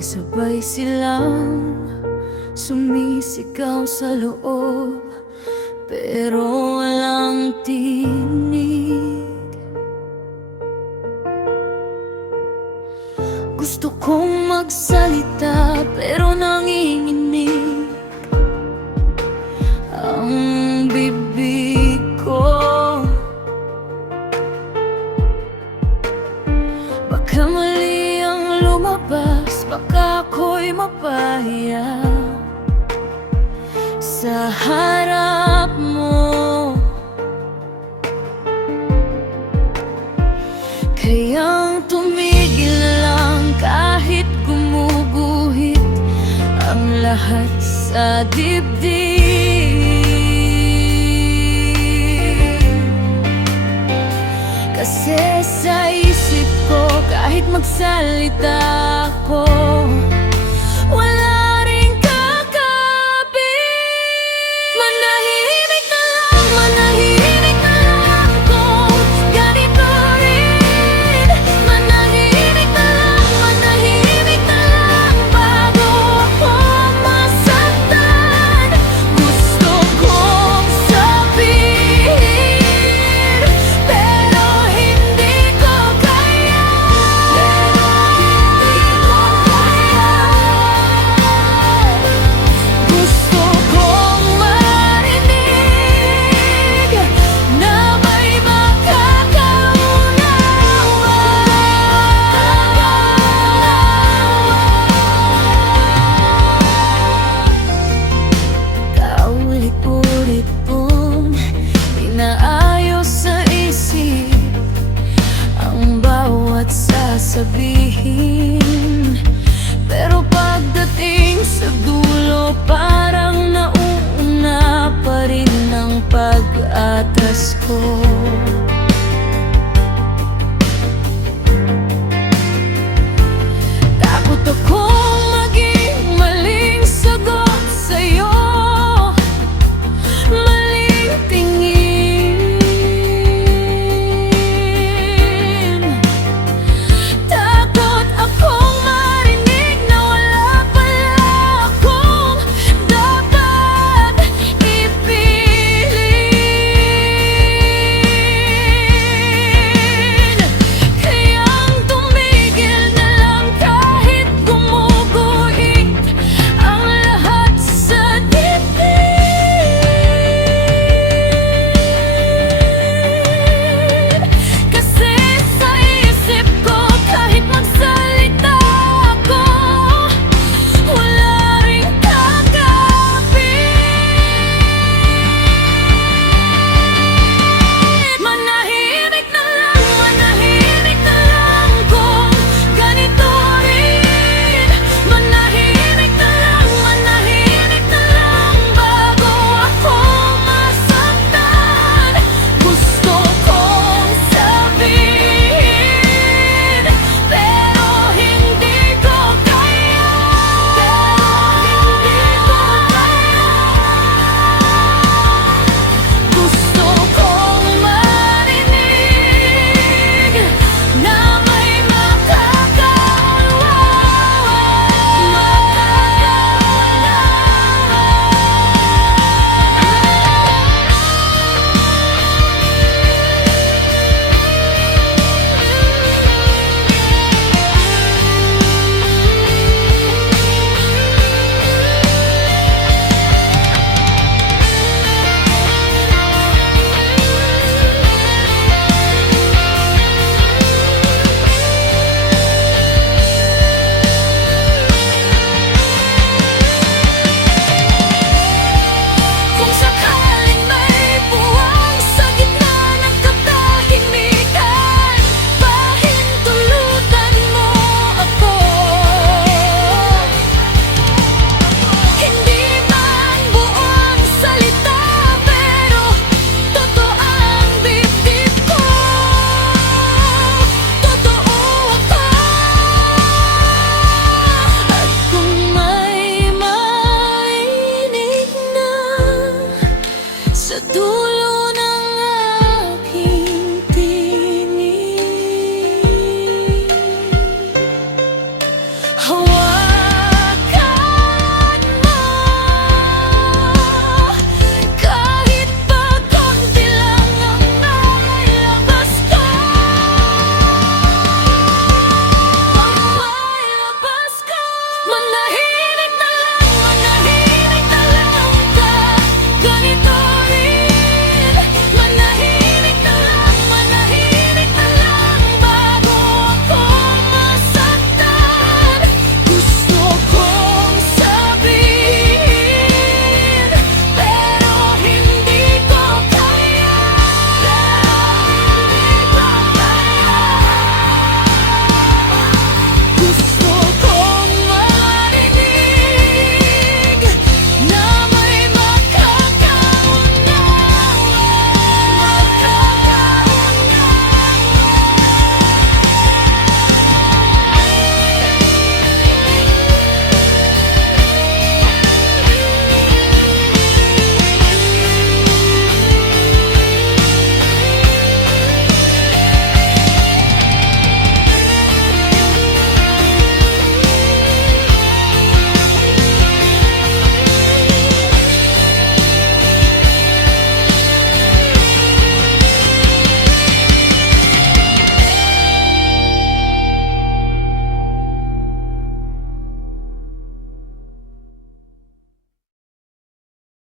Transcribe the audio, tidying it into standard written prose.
Sabay-sabay silang sumisigaw sa loob, pero walang tinig. Gusto kong magsalita pero nanginginig ang bibig ko. Baka mali ang lumabas, baka ako'y mapahiya sa harap mo. Kayang tumigil na lang kahit gumuguhit ang lahat sa dibdib. Kasi sa isip ko, kahit magsalita ako, wala ring kakabit. Manahimik na lang, manahimik na lang kung ganito rin. Manahimik na lang bago ako masaktan. Gusto kong sabihin, pero hindi ko kaya. Gusto kong marinig na may makakaunawa. Kaulit-ulit kong inaayos sa isip ang bawat sasabihin, pero pagdating sa dulo, parang nauuna pa rin ang pag-atas ko. Takot akong maging maling sagot sa'yo, maling tingin. Takot akong marinig na wala pala akong dapat ipiling. Kayang tumigil na lang kahit gumuguhit ang lahat sa dibdib. Kasi sa isip ko, kahit magsalita ako, wala ring kakapit. Manahimik na lang kung ganito rin. Manahimik na lang bago ako masaktan. Gusto kong sabihin, pero hindi ko kaya. Gusto kong marinig na may makakaunawa. Kung sakaling may puwang sa gitna ng katahimikan, pahintulutan mo ako. Hindi man buong salita, pero totoo ang dibdib ko. Totoo ako. At kung may mainig na sa dulo